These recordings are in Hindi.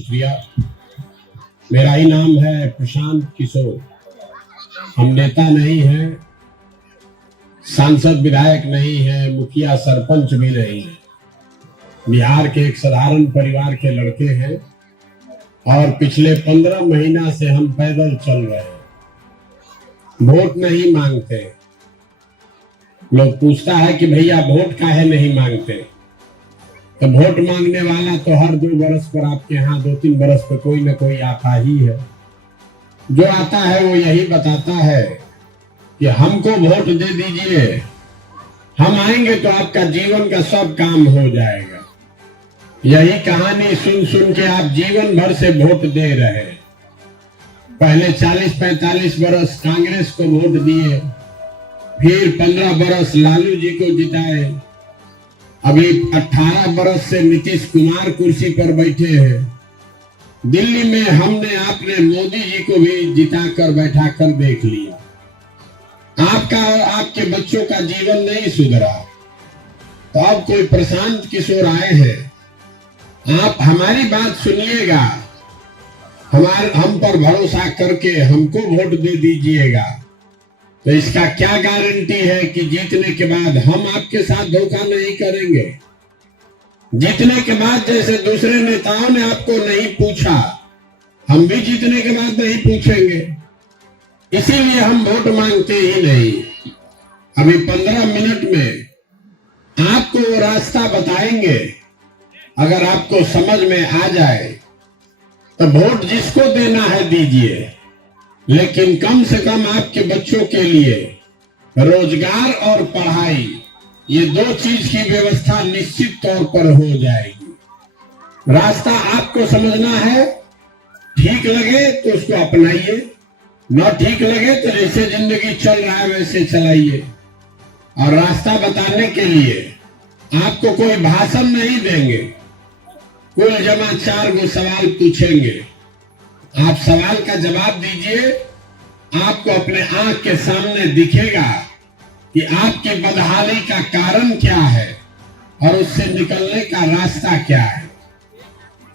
शुक्रिया। मेरा ही नाम है प्रशांत किशोर। हम नेता नहीं हैं, सांसद विधायक नहीं है, मुखिया सरपंच भी नहीं है। बिहार के एक साधारण परिवार के लड़के हैं और पिछले 15 महीना से हम पैदल चल रहे हैं। वोट नहीं मांगते। लोग पूछता है कि भैया वोट काहे नहीं मांगते, तो वोट मांगने वाला तो हर 2 बरस पर आपके यहाँ 2-3 बरस पर कोई ना कोई आता ही है। जो आता है वो यही बताता है कि हमको वोट दे दीजिए, हम आएंगे तो आपका जीवन का सब काम हो जाएगा। यही कहानी सुन सुन के आप जीवन भर से वोट दे रहे। पहले 40-45 बरस कांग्रेस को वोट दिए, फिर 15 बरस लालू जी को जिताए, अभी 18 बरस से नीतीश कुमार कुर्सी पर बैठे हैं। दिल्ली में हमने आपने मोदी जी को भी जिता कर बैठा कर देख लिया। आपका और आपके बच्चों का जीवन नहीं सुधरा, तो अब कोई प्रशांत किशोर आए हैं। आप हमारी बात सुनिएगा, हम पर भरोसा करके हमको वोट दे दीजिएगा। तो इसका क्या गारंटी है कि जीतने के बाद हम आपके साथ धोखा नहीं करेंगे। जीतने के बाद जैसे दूसरे नेताओं ने आपको नहीं पूछा, हम भी जीतने के बाद नहीं पूछेंगे। इसीलिए हम वोट मांगते ही नहीं। अभी 15 मिनट में आपको वो रास्ता बताएंगे। अगर आपको समझ में आ जाए तो वोट जिसको देना है दीजिए, लेकिन कम से कम आपके बच्चों के लिए रोजगार और पढ़ाई, ये 2 चीज की व्यवस्था निश्चित तौर पर हो जाएगी। रास्ता आपको समझना है, ठीक लगे तो उसको अपनाइए, न ठीक लगे तो जैसे जिंदगी चल रहा है वैसे चलाइए। और रास्ता बताने के लिए आपको कोई भाषण नहीं देंगे, कुल जमा 4 गो सवाल पूछेंगे। आप सवाल का जवाब दीजिए, आपको अपने आंख के सामने दिखेगा कि आपकी बदहाली का कारण क्या है और उससे निकलने का रास्ता क्या है।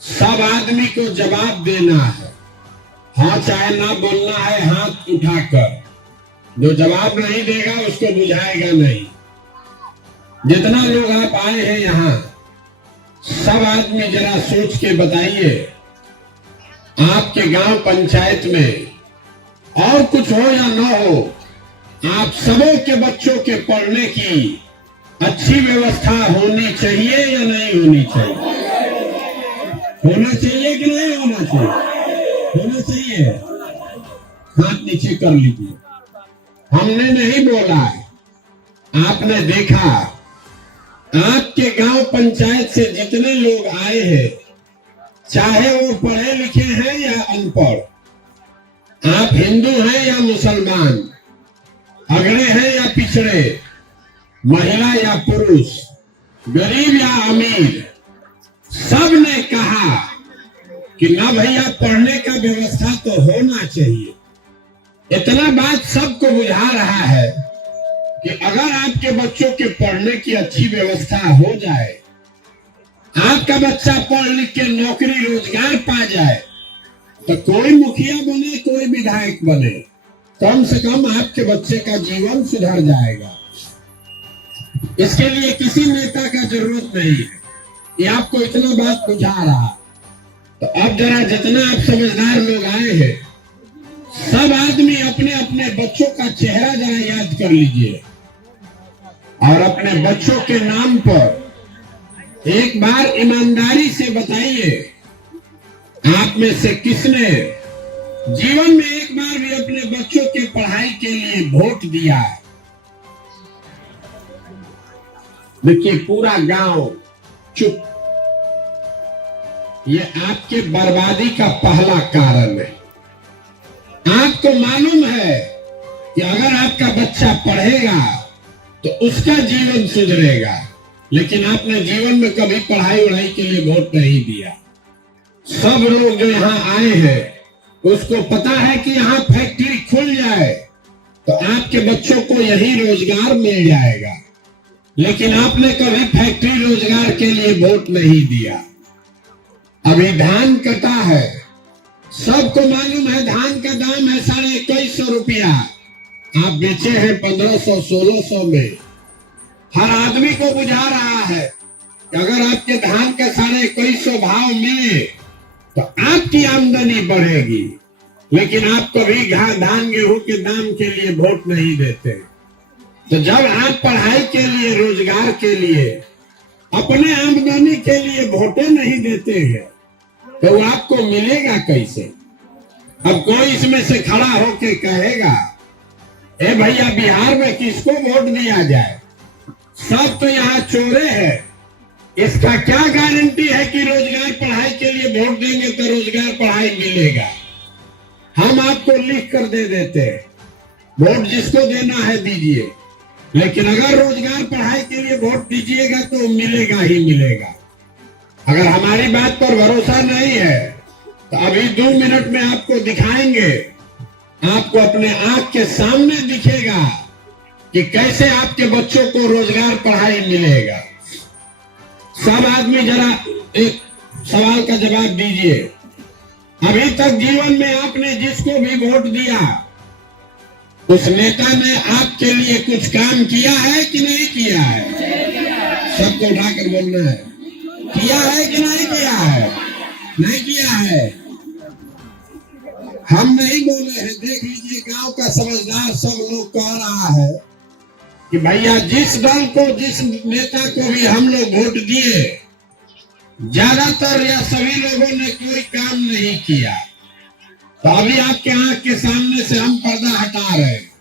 सब आदमी को जवाब देना है, हाँ चाहे ना बोलना है हाथ उठाकर। जो जवाब नहीं देगा उसको बुझाएगा नहीं। जितना लोग आप आए हैं यहाँ, सब आदमी जरा सोच के बताइए, आपके गांव पंचायत में और कुछ हो या न हो, आप सबों के बच्चों के पढ़ने की अच्छी व्यवस्था होनी चाहिए या नहीं होनी चाहिए? होना चाहिए कि नहीं होना चाहिए? होना चाहिए। हाथ नीचे कर लीजिए। हमने नहीं बोला है, आपने देखा। आपके गांव पंचायत से जितने लोग आए हैं, चाहे वो पढ़े लिखे हैं या अनपढ़, आप हिंदू हैं या मुसलमान, अगड़े हैं या पिछड़े, महिला या पुरुष, गरीब या अमीर, सब ने कहा कि ना भैया पढ़ने का व्यवस्था तो होना चाहिए। इतना बात सबको बुझा रहा है कि अगर आपके बच्चों के पढ़ने की अच्छी व्यवस्था हो जाए, आपका बच्चा पढ़ लिख के नौकरी रोजगार पा जाए, तो कोई मुखिया बने कोई विधायक बने, कम से कम आपके बच्चे का जीवन सुधर जाएगा। इसके लिए किसी नेता का जरूरत नहीं है। ये आपको इतना बात बुझा रहा। तो अब जरा जितना आप समझदार लोग आए हैं, सब आदमी अपने अपने बच्चों का चेहरा जरा याद कर लीजिए और अपने बच्चों के नाम पर एक बार ईमानदारी से बताइए, आप में से किसने जीवन में एक बार भी अपने बच्चों के पढ़ाई के लिए वोट दिया है? देखिए पूरा गांव चुप। ये आपके बर्बादी का पहला कारण है। आपको मालूम है कि अगर आपका बच्चा पढ़ेगा तो उसका जीवन सुधरेगा, लेकिन आपने जीवन में कभी पढ़ाई वढ़ाई के लिए वोट नहीं दिया। सब लोग जो यहाँ आए हैं उसको पता है कि यहाँ फैक्ट्री खुल जाए तो आपके बच्चों को यही रोजगार मिल जाएगा, लेकिन आपने कभी फैक्ट्री रोजगार के लिए वोट नहीं दिया। अभी धान कटा है, सबको मालूम है धान का दाम है 2150 रुपया, आप बेचे हैं 1500 1600 में। हर आदमी को बुझा रहा है कि अगर आपके धान का 2150 भाव मिले तो आपकी आमदनी बढ़ेगी, लेकिन आप कभी धान गेहूं के दाम के लिए वोट नहीं देते। तो जब आप पढ़ाई के लिए, रोजगार के लिए, अपने आमदनी के लिए वोटें नहीं देते हैं तो आपको मिलेगा कैसे? अब कोई इसमें से खड़ा होके कहेगा ए भैया बिहार में किसको वोट दिया जाए, सब तो यहाँ चोरे हैं, इसका क्या गारंटी है कि रोजगार पढ़ाई के लिए वोट देंगे तो रोजगार पढ़ाई मिलेगा? हम आपको लिख कर दे देते हैं, वोट जिसको देना है दीजिए, लेकिन अगर रोजगार पढ़ाई के लिए वोट दीजिएगा तो मिलेगा ही मिलेगा। अगर हमारी बात पर भरोसा नहीं है तो अभी 2 मिनट में आपको दिखाएंगे, आपको अपने आंख के सामने दिखेगा कि कैसे आपके बच्चों को रोजगार पढ़ाई मिलेगा। सब आदमी जरा एक सवाल का जवाब दीजिए, अभी तक जीवन में आपने जिसको भी वोट दिया उस नेता ने आपके लिए कुछ काम किया है कि नहीं किया है? सबको उठाकर बोलना है, किया है कि नहीं किया है? नहीं किया है। हम नहीं बोले हैं, देख लीजिए गांव का समझदार सब लोग कह रहा है कि भैया जिस दल को, जिस नेता को भी हम लोग वोट दिए, ज्यादातर या सभी लोगों ने कोई काम नहीं किया। तो अभी आपके आंख के सामने से हम पर्दा हटा रहे हैं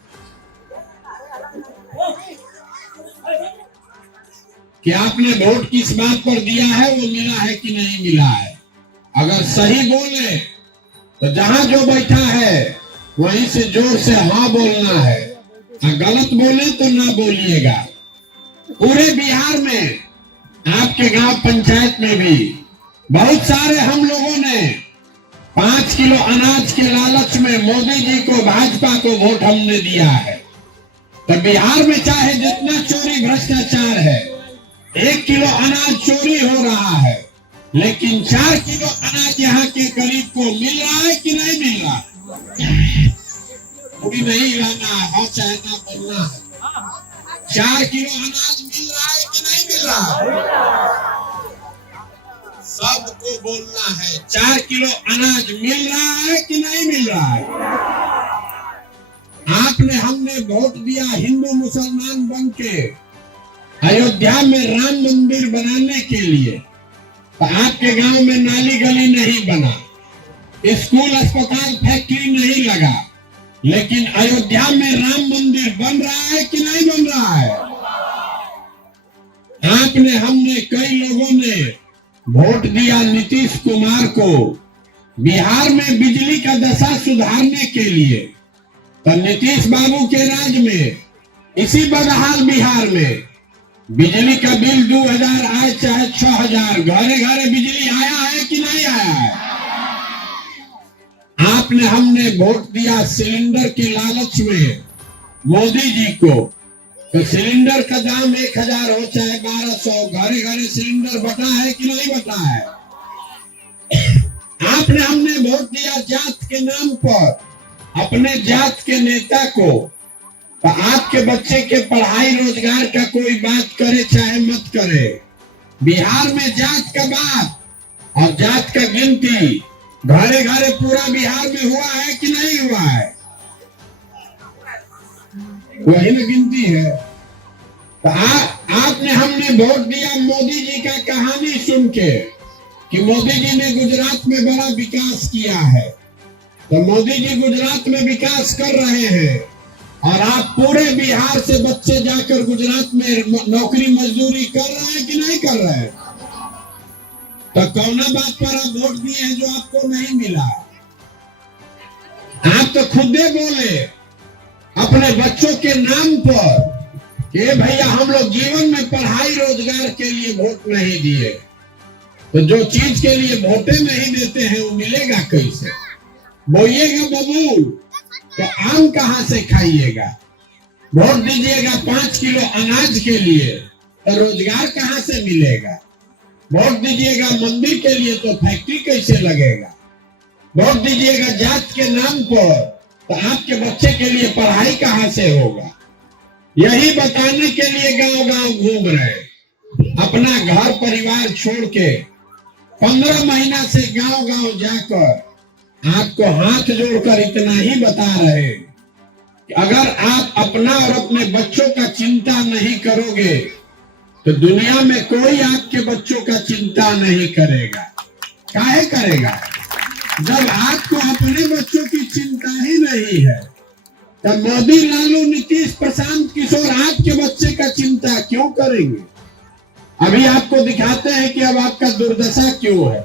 कि आपने वोट किस बात पर दिया है, वो मिला है कि नहीं मिला है। अगर सही बोले तो जहां जो बैठा है वहीं से जोर से हाँ बोलना है, और गलत बोले तो ना बोलिएगा। पूरे बिहार में, आपके गांव पंचायत में भी बहुत सारे हम लोगों ने 5 किलो अनाज के लालच में मोदी जी को, भाजपा को वोट हमने दिया है। तो बिहार में चाहे जितना चोरी भ्रष्टाचार है, 1 किलो अनाज चोरी हो रहा है, लेकिन 4 किलो अनाज यहाँ के गरीब को मिल रहा है कि नहीं मिल रहा? पूरी नहीं रहना है, हाँ चाहे ना बोलना है। 4 किलो अनाज मिल रहा है कि नहीं मिल रहा? सबको बोलना है, 4 किलो अनाज मिल रहा है कि नहीं मिल रहा है? आपने, हमने वोट दिया हिंदू मुसलमान बन के अयोध्या में राम मंदिर बनाने के लिए, तो आपके गांव में नाली गली नहीं बना, स्कूल अस्पताल फैक्ट्री नहीं लगा, लेकिन अयोध्या में राम मंदिर बन रहा है कि नहीं बन रहा है? आपने, हमने, कई लोगों ने वोट दिया नीतीश कुमार को बिहार में बिजली का दशा सुधारने के लिए। तो नीतीश बाबू के राज में, इसी बदहाल बिहार में बिजली का बिल 2000 आए चाहे 6000, घरे घरे बिजली आया है कि नहीं आया है? आपने, हमने वोट दिया सिलेंडर के लालच में मोदी जी को, तो सिलेंडर का दाम 1000 हो चाहे 1200, घरे घरे सिलेंडर बटा है कि नहीं बटा है? आपने, हमने वोट दिया जात के नाम पर अपने जात के नेता को, तो आपके बच्चे के पढ़ाई रोजगार का कोई बात करे चाहे मत करे, बिहार में जात का बात और जात का गिनती घरे घरे पूरा बिहार में हुआ है कि नहीं हुआ है? वही ना गिनती है। तो आपने, हमने वोट दिया मोदी जी का कहानी सुन के कि मोदी जी ने गुजरात में बड़ा विकास किया है। तो मोदी जी गुजरात में विकास कर रहे हैं और आप पूरे बिहार से बच्चे जाकर गुजरात में नौकरी मजदूरी कर रहे हैं कि नहीं कर रहे हैं? तो कौना बात पर आप वोट दिए हैं जो आपको नहीं मिला? आप तो खुदे बोले अपने बच्चों के नाम पर कि भैया हम लोग जीवन में पढ़ाई रोजगार के लिए वोट नहीं दिए। तो जो चीज के लिए वोटे नहीं देते हैं वो मिलेगा कैसे? बोइएगा बबूल तो आम कहां से खाइएगा? वोट दीजिएगा 5 किलो अनाज के लिए तो रोजगार कहां से मिलेगा? वोट दीजिएगा मंदिर के लिए तो फैक्ट्री कैसे लगेगा, वोट दीजिएगा जात के नाम पर तो आपके बच्चे के लिए पढ़ाई कहां से होगा। यही बताने के लिए गांव गांव घूम रहे हैं, अपना घर परिवार छोड़ के 15 महीना से गांव गांव जाकर आपको हाथ जोड़कर इतना ही बता रहे हैं कि अगर आप अपना और अपने बच्चों का चिंता नहीं करोगे तो दुनिया में कोई आपके बच्चों का चिंता नहीं करेगा। काहे करेगा? जब आपको अपने बच्चों की चिंता ही नहीं है तब मोदी, लालू, नीतीश, प्रशांत किशोर आपके बच्चे का चिंता क्यों करेंगे? अभी आपको दिखाते हैं कि अब आपका दुर्दशा क्यों है।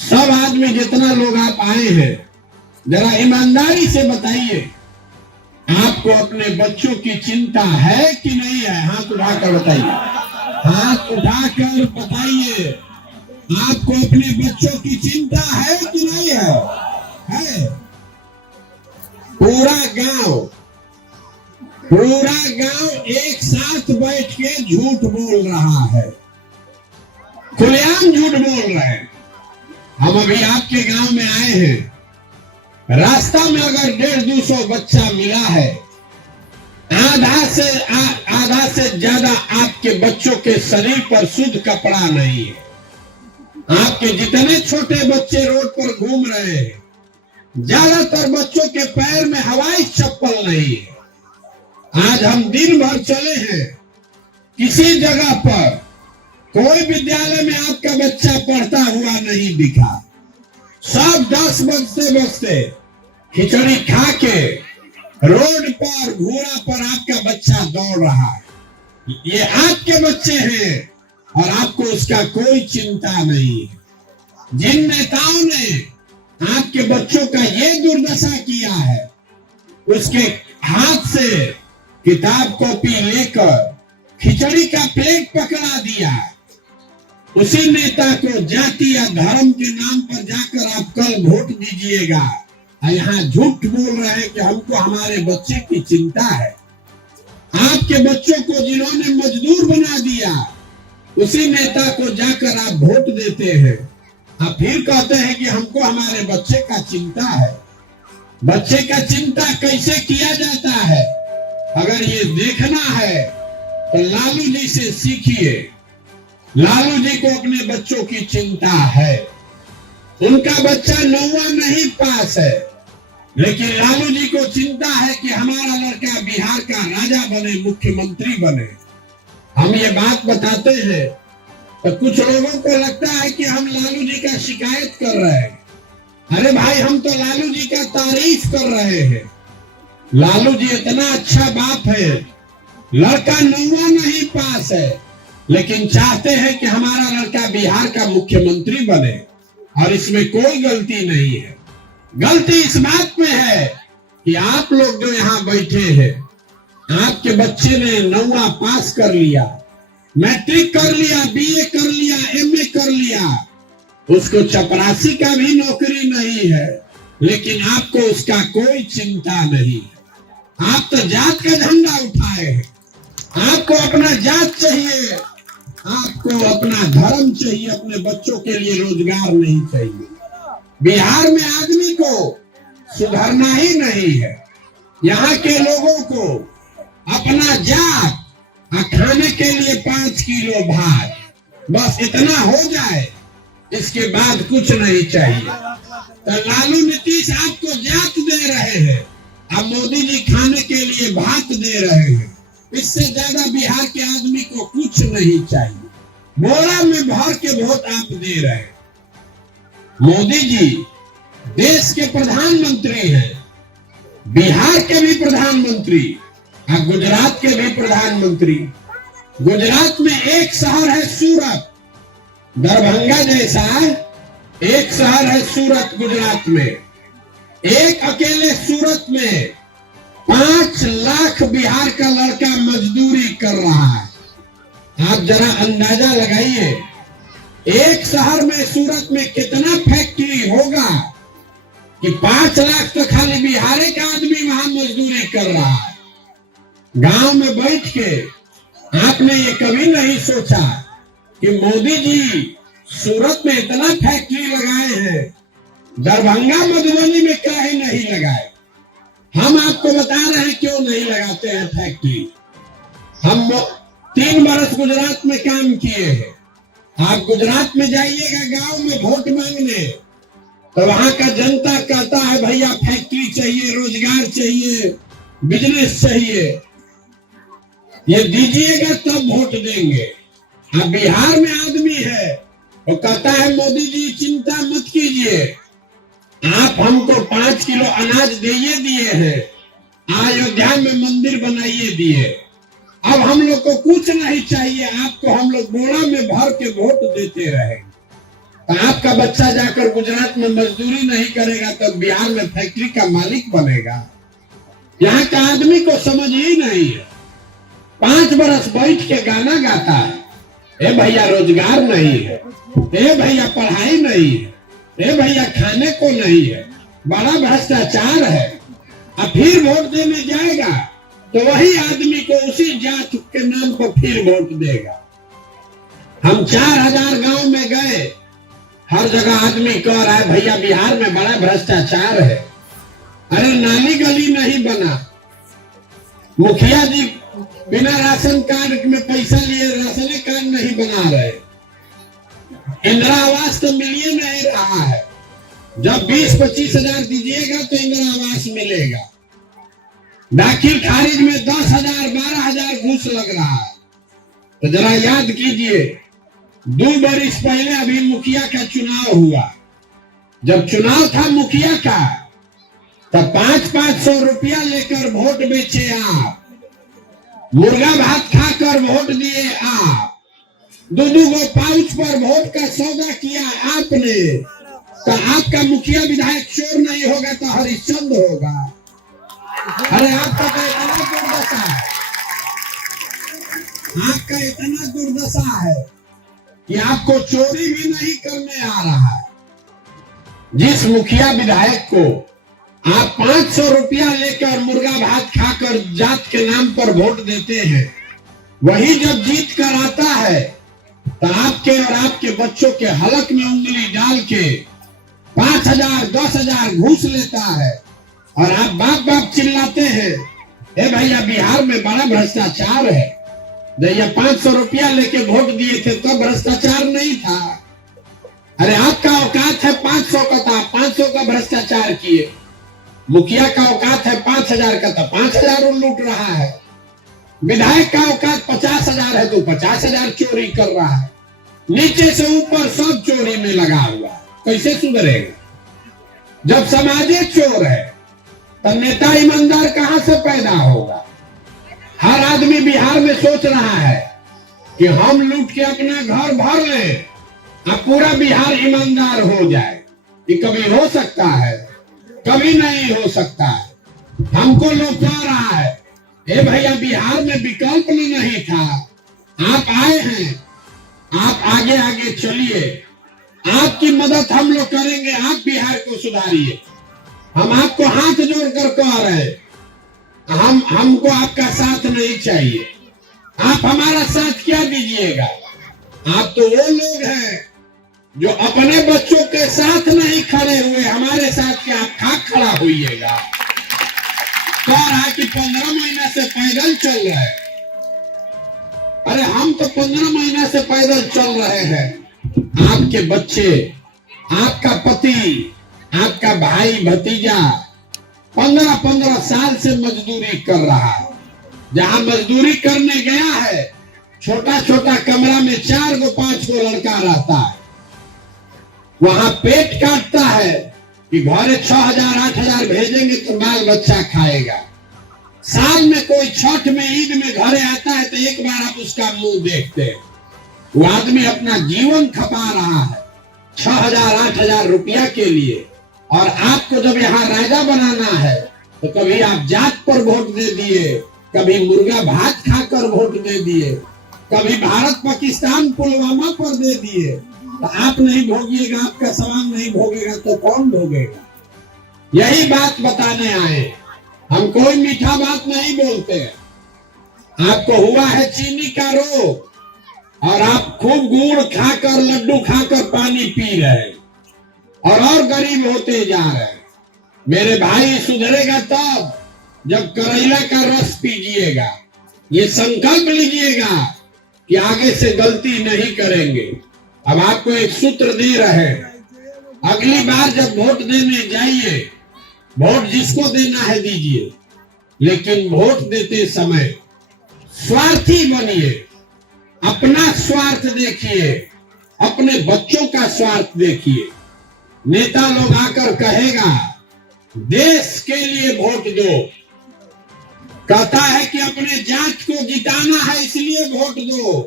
सब आदमी जितना लोग आप आए हैं, जरा ईमानदारी से बताइए, आपको अपने बच्चों की चिंता है कि नहीं है? हाथ उठाकर बताइए, हाथ उठाकर बताइए, आपको अपने बच्चों की चिंता है कि नहीं है? है। पूरा गांव एक साथ बैठ के झूठ बोल रहा है, खुलेआम झूठ बोल रहे हैं। हम अभी आपके गांव में आए हैं, रास्ता में अगर 150-200 बच्चा मिला है, आधा से ज्यादा आपके बच्चों के शरीर पर शुद्ध कपड़ा नहीं है। आपके जितने छोटे बच्चे रोड पर घूम रहे हैं, ज्यादातर बच्चों के पैर में हवाई चप्पल नहीं है। आज हम दिन भर चले हैं, किसी जगह पर कोई विद्यालय में आपका बच्चा पढ़ता हुआ नहीं दिखा। सब 10 बजते खिचड़ी खा के रोड पर घोड़ा पर आपका बच्चा दौड़ रहा है। ये आपके बच्चे हैं और आपको उसका कोई चिंता नहीं है। जिन नेताओं ने आपके बच्चों का ये दुर्दशा किया है, उसके हाथ से किताब कॉपी लेकर खिचड़ी का प्लेट पकड़ा दिया। उसी नेता को जाति या धर्म के नाम पर जाकर आप कल वोट दीजिएगा, यहाँ झूठ बोल रहे हैं कि हमको हमारे बच्चे की चिंता है। आपके बच्चों को जिन्होंने मजदूर बना दिया, उसी नेता को जाकर आप वोट देते हैं। आप फिर कहते हैं कि हमको हमारे बच्चे का चिंता है। बच्चे का चिंता कैसे किया जाता है? अगर ये देखना है तो लालू जी से सीखिए। लालू जी को अपने बच्चों की चिंता है। उनका बच्चा 9वां नहीं पास है, लेकिन लालू जी को चिंता है कि हमारा लड़का बिहार का राजा बने, मुख्यमंत्री बने। हम ये बात बताते हैं तो कुछ लोगों को लगता है कि हम लालू जी का शिकायत कर रहे हैं। अरे भाई, हम तो लालू जी का तारीफ कर रहे हैं। लालू जी इतना अच्छा बाप है, लड़का 9वां नहीं पास है, लेकिन चाहते हैं कि हमारा लड़का बिहार का मुख्यमंत्री बने, और इसमें कोई गलती नहीं है। गलती इस बात में है कि आप लोग जो यहाँ बैठे हैं, आपके बच्चे ने 9वां पास कर लिया, मैट्रिक कर लिया, बीए कर लिया, एमए कर लिया, उसको चपरासी का भी नौकरी नहीं है, लेकिन आपको उसका कोई चिंता नहीं है। आप तो जात का झंडा उठाए हैं। आपको अपना जात चाहिए, आपको अपना धर्म चाहिए, अपने बच्चों के लिए रोजगार नहीं चाहिए। बिहार में आदमी को सुधरना ही नहीं है। यहाँ के लोगों को अपना जात और खाने के लिए 5 किलो भात, बस इतना हो जाए, इसके बाद कुछ नहीं चाहिए। तो लालू नीतीश आपको जात दे रहे हैं, अब मोदी जी खाने के लिए भात दे रहे हैं। इससे ज्यादा बिहार के आदमी को कुछ नहीं चाहिए। बोरा में भर के वोट आप दे रहे हैं। मोदी जी देश के प्रधानमंत्री हैं, बिहार के भी प्रधानमंत्री और गुजरात के भी प्रधानमंत्री। गुजरात में एक शहर है सूरत, दरभंगा जैसा एक शहर है सूरत गुजरात में। एक अकेले सूरत में 5 लाख बिहार का लड़का मजदूरी कर रहा है। आप जरा अंदाजा लगाइए, एक शहर में सूरत में कितना फैक्ट्री होगा कि 5 लाख तो खाली बिहार का आदमी वहां मजदूरी कर रहा है। गांव में बैठ के आपने ये कभी नहीं सोचा कि मोदी जी सूरत में इतना फैक्ट्री लगाए हैं, दरभंगा मधुबनी में काहे नहीं लगाए। हम आपको बता रहे हैं क्यों नहीं लगाते हैं फैक्ट्री। हम 3 बरस गुजरात में काम किए हैं। आप गुजरात में जाइएगा गांव में वोट मांगने, तो वहां का जनता कहता है भैया फैक्ट्री चाहिए, रोजगार चाहिए, बिजनेस चाहिए, ये दीजिएगा तब वोट देंगे। अब बिहार में आदमी है वो कहता है मोदी जी चिंता मत कीजिए, आप हमको 5 किलो अनाज दिए हैं, अयोध्या में मंदिर बनाइए दिए, अब हम लोग को कुछ नहीं चाहिए, आपको हम लोग बोरा में भर के वोट देते रहेंगे। तो आपका बच्चा जाकर गुजरात में मजदूरी नहीं करेगा तब बिहार में फैक्ट्री का मालिक बनेगा। यहाँ का आदमी को समझ ही नहीं है। 5 बरस बैठ के गाना गाता है, ए भैया रोजगार नहीं है, ए भैया पढ़ाई नहीं है, ए भैया खाने को नहीं है, बड़ा भ्रष्टाचार है। अब फिर वोट देने जाएगा तो वही आदमी को उसी जात के नाम पर फिर वोट देगा। हम 4000 गांव में गए, हर जगह आदमी कह रहा है भैया बिहार में बड़ा भ्रष्टाचार है। अरे नाली गली नहीं बना, मुखिया जी बिना राशन कार्ड में पैसा लिए राशन कार्ड नहीं बना रहे, इंदिरा आवास तो मिल ही नहीं रहा है। जब 20-25 हजार दीजिएगा तो इंदिरा आवास मिलेगा, दाखिल खारिज में 10,000 12,000 घूस लग रहा है। तो जरा याद कीजिए 2 बरस पहले अभी मुखिया का चुनाव हुआ, जब चुनाव था मुखिया का तब 500-500 रुपया लेकर वोट बेचे आप, मुर्गा भात खाकर वोट दिए आप, 2-2 गो पाउच पर वोट का सौदा किया आपने। तो आपका मुखिया विधायक चोर नहीं होगा तो हरिश्चंद्र होगा। अरे आपका तो इतना दुर्दशा है, आपका इतना दुर्दशा है कि आपको चोरी भी नहीं करने आ रहा है। जिस मुखिया विधायक को आप 500 रुपया लेकर मुर्गा भात खाकर जात के नाम पर वोट देते हैं, वही जब जीत कर आता है तो आपके और आपके बच्चों के हलक में उंगली डाल के 5,000 10,000 घूस लेता है और आप बाप बाप चिल्लाते हैं ए भैया बिहार में बड़ा भ्रष्टाचार है। भैया 500 रुपया लेके वोट दिए थे तब भ्रष्टाचार नहीं था। अरे आपका औकात है 500 का, था 500 का भ्रष्टाचार किए, मुखिया का औकात है 5,000 का, था 5,000 वो लूट रहा है। विधायक का औकात 50,000 है तो 50,000 चोरी कर रहा है। नीचे से ऊपर सब चोरी में लगा हुआ, कैसे सुधरेगा? जब समाजे चोर है तो नेता ईमानदार कहां से पैदा होगा? हर आदमी बिहार में सोच रहा है कि हम लूट के अपना घर भर लें, अब पूरा बिहार ईमानदार हो जाए। ये कभी हो सकता है? कभी नहीं हो सकता है। हमको लोग कह रहा है ए भैया बिहार में विकल्प नहीं था, आप आए हैं, आप आगे आगे चलिए, आपकी मदद हम लोग करेंगे, आप बिहार को सुधारिए। हम आपको हाथ जोड़कर कह रहे हैं, हमको आपका साथ नहीं चाहिए। आप हमारा साथ क्या दीजिएगा? आप तो वो लोग हैं जो अपने बच्चों के साथ नहीं खड़े हुए, हमारे साथ क्या आप खड़ा होइएगा? कह रहा है कि 15 महीना से पैदल चल रहे हैं। अरे हम तो 15 महीना से पैदल चल रहे हैं, आपके बच्चे, आपका पति, आपका भाई भतीजा 15-15 साल से मजदूरी कर रहा है। जहां मजदूरी करने गया है छोटा छोटा कमरा में 4 गो 5 गो लड़का रहता है, वहां पेट काटता है कि घरे 6,000-8,000 भेजेंगे तो बाल बच्चा खाएगा। साल में कोई छठ में ईद में घरे आता है तो एक बार आप उसका मुंह देखते हैं। वो आदमी अपना जीवन खपा रहा है 6,000-8,000 रुपया के लिए, और आपको जब यहाँ राजा बनाना है तो कभी आप जात पर वोट दे दिए, कभी मुर्गा भात खाकर वोट दे दिए, कभी भारत पाकिस्तान पुलवामा पर दे दिए। तो आप नहीं भोगिएगा, आपका सवाल नहीं भोगेगा तो कौन भोगेगा? यही बात बताने आए। हम कोई मीठा बात नहीं बोलते। आपको हुआ है चीनी का रोग, और आप खूब गुड़ खाकर लड्डू खाकर पानी पी रहे हैं और गरीब होते जा रहे हैं। मेरे भाई सुधरेगा तब जब करेला का रस पीजिएगा, ये संकल्प लीजिएगा कि आगे से गलती नहीं करेंगे। अब आपको एक सूत्र दे रहे हैं, अगली बार जब वोट देने जाइए, वोट जिसको देना है दीजिए, लेकिन वोट देते समय स्वार्थी बनिए, अपना स्वार्थ देखिए, अपने बच्चों का स्वार्थ देखिए। नेता लोग आकर कहेगा देश के लिए वोट दो, कहता है कि अपने जात को जिताना है इसलिए वोट दो,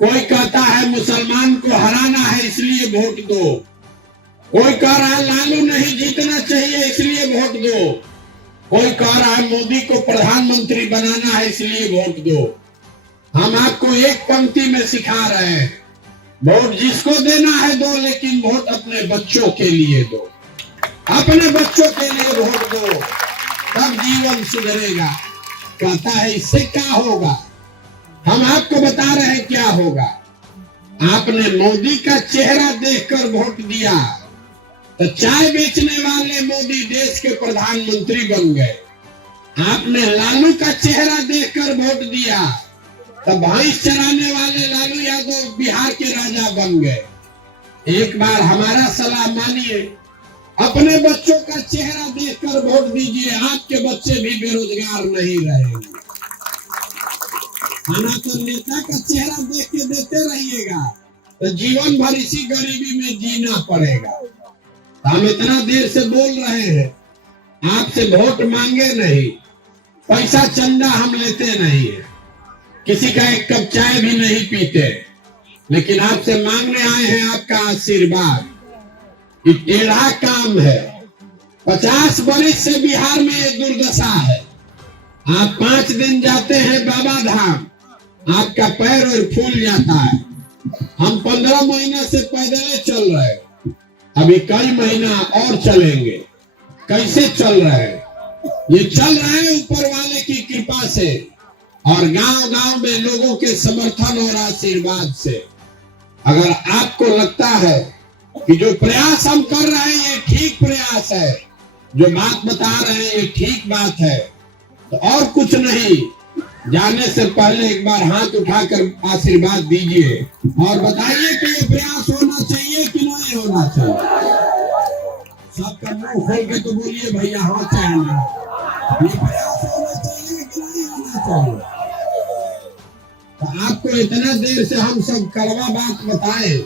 कोई कहता है मुसलमान को हराना है इसलिए वोट दो, कोई कह रहा है लालू नहीं जीतना चाहिए इसलिए वोट दो, कोई कह रहा है मोदी को प्रधानमंत्री बनाना है इसलिए वोट दो। हम आपको एक पंक्ति में सिखा रहे हैं, वोट जिसको देना है दो, लेकिन वोट अपने बच्चों के लिए दो, अपने बच्चों के लिए वोट दो, तब जीवन सुधरेगा। कहता है इससे क्या होगा, हम आपको बता रहे हैं क्या होगा। आपने मोदी का चेहरा देखकर वोट दिया तो चाय बेचने वाले मोदी देश के प्रधानमंत्री बन गए। आपने लालू का चेहरा देखकर वोट दिया तो भैंस चराने वाले लालू यादव बिहार के राजा बन गए। एक बार हमारा सलाह मानिए, अपने बच्चों का चेहरा देखकर वोट दीजिए, आपके बच्चे भी बेरोजगार नहीं रहेंगे। खाना तो नेता का चेहरा देख के देते रहिएगा तो जीवन भर इसी गरीबी में जीना पड़ेगा। हम इतना देर से बोल रहे हैं, आपसे वोट मांगे नहीं, पैसा चंदा हम लेते नहीं है, किसी का एक कप चाय भी नहीं पीते, लेकिन आपसे मांगने आए हैं आपका आशीर्वाद। ये टेढ़ा काम है, 50 वर्ष से बिहार में ये दुर्दशा है। आप 5 दिन जाते हैं बाबा धाम, आपका पैर और फूल जाता है। हम 15 महीना से पैदल चल रहे हैं, अभी कई महीना और चलेंगे। कैसे चल रहे हैं? ये चल रहे हैं ऊपर वाले की कृपा से और गांव-गांव में लोगों के समर्थन और आशीर्वाद से। अगर आपको लगता है कि जो प्रयास हम कर रहे हैं ये ठीक प्रयास है, जो बात बता रहे हैं ये ठीक बात है, तो और कुछ नहीं, जाने से पहले एक बार हाथ उठाकर आशीर्वाद दीजिए और बताइए कि ये प्रयास होना चाहिए कि नहीं होना चाहिए। सबका मुंह खोल के तो बोलिए भैया हाँ चाहिए। ये प्रयास होना चाहिए कि नहीं होना चाहिए? तो आपको इतना देर से हम सब कड़वा बात बताए,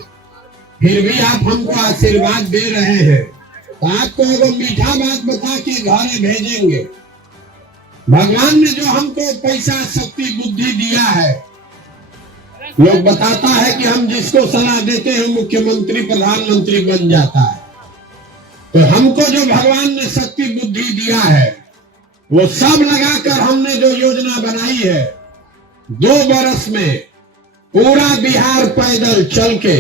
फिर भी आप हमको आशीर्वाद दे रहे हैं, तो आपको एगो मीठा बात बता के घर भेजेंगे। भगवान ने जो हमको पैसा शक्ति बुद्धि दिया है, लोग बताता है कि हम जिसको सलाह देते हैं मुख्यमंत्री प्रधानमंत्री बन जाता है। तो हमको जो भगवान ने शक्ति बुद्धि दिया है वो सब लगाकर हमने जो योजना बनाई है, 2 बरस में पूरा बिहार पैदल चल के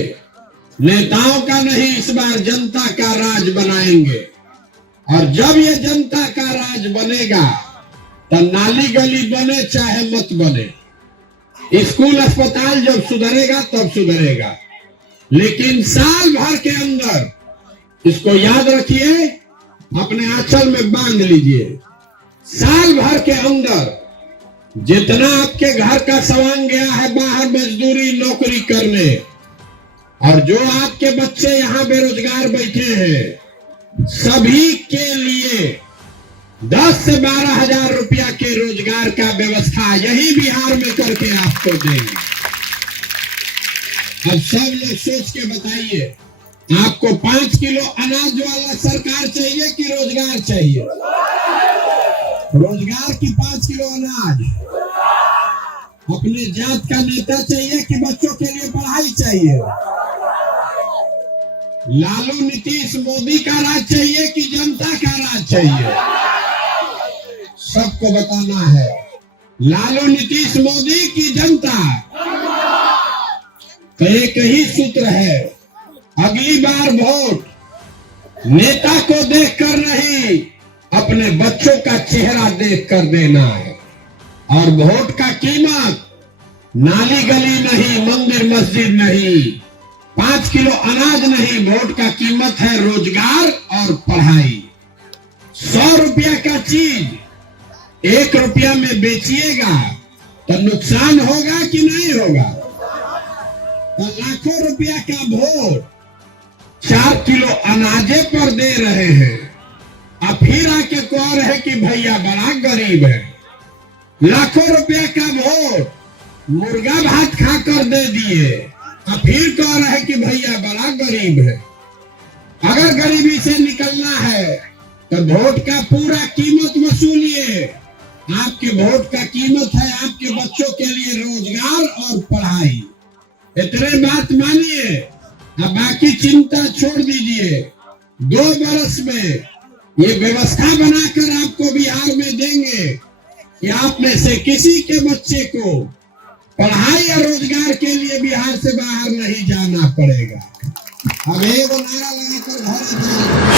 नेताओं का नहीं इस बार जनता का राज बनाएंगे। और जब ये जनता का राज बनेगा तो नाली गली बने चाहे मत बने, स्कूल अस्पताल जब सुधरेगा तब सुधरेगा, लेकिन साल भर के अंदर, इसको याद रखिए, अपने आंचल में बांध लीजिए, साल भर के अंदर जितना आपके घर का सामान गया है बाहर मजदूरी नौकरी करने, और जो आपके बच्चे यहाँ बेरोजगार बैठे हैं, सभी के लिए 10 से 12 हजार रुपया के रोजगार का व्यवस्था यही बिहार में करके आपको देंगे। अब सब लोग सोच के बताइए, आपको 5 किलो अनाज वाला सरकार चाहिए कि रोजगार चाहिए? रोजगार की 5 किलो अनाज। अपने जात का नेता चाहिए कि बच्चों के लिए पढ़ाई चाहिए? लालू नीतीश मोदी का राज चाहिए कि जनता का राज चाहिए? सबको बताना है, लालू नीतीश मोदी की जनता। तो एक ही सूत्र है, अगली बार वोट नेता को देखकर नहीं, अपने बच्चों का चेहरा देखकर देना है। और वोट का कीमत नाली गली नहीं, मंदिर मस्जिद नहीं, 5 किलो अनाज नहीं, वोट का कीमत है रोजगार और पढ़ाई। 100 रुपया का चीज 1 रुपया में बेचिएगा तो नुकसान होगा कि नहीं होगा? तो लाखों रुपया का वोट 4 किलो अनाजे पर दे रहे हैं, अब फिर आके कह रहे कि भैया बड़ा गरीब है। लाखों रुपया का वोट मुर्गा भात खाकर दे दिए, अब फिर कह रहे कि भैया बड़ा गरीब है। अगर गरीबी से निकलना है तो वोट का पूरा कीमत वसूलिए। आपके वोट का कीमत है आपके बच्चों के लिए रोजगार और पढ़ाई। इतने बात मानिए, अब बाकी चिंता छोड़ दीजिए। 2 बरस में ये व्यवस्था बनाकर आपको बिहार में देंगे कि आप में से किसी के बच्चे को पढ़ाई या रोजगार के लिए बिहार से बाहर नहीं जाना पड़ेगा। अब एक नारा लगाकर घर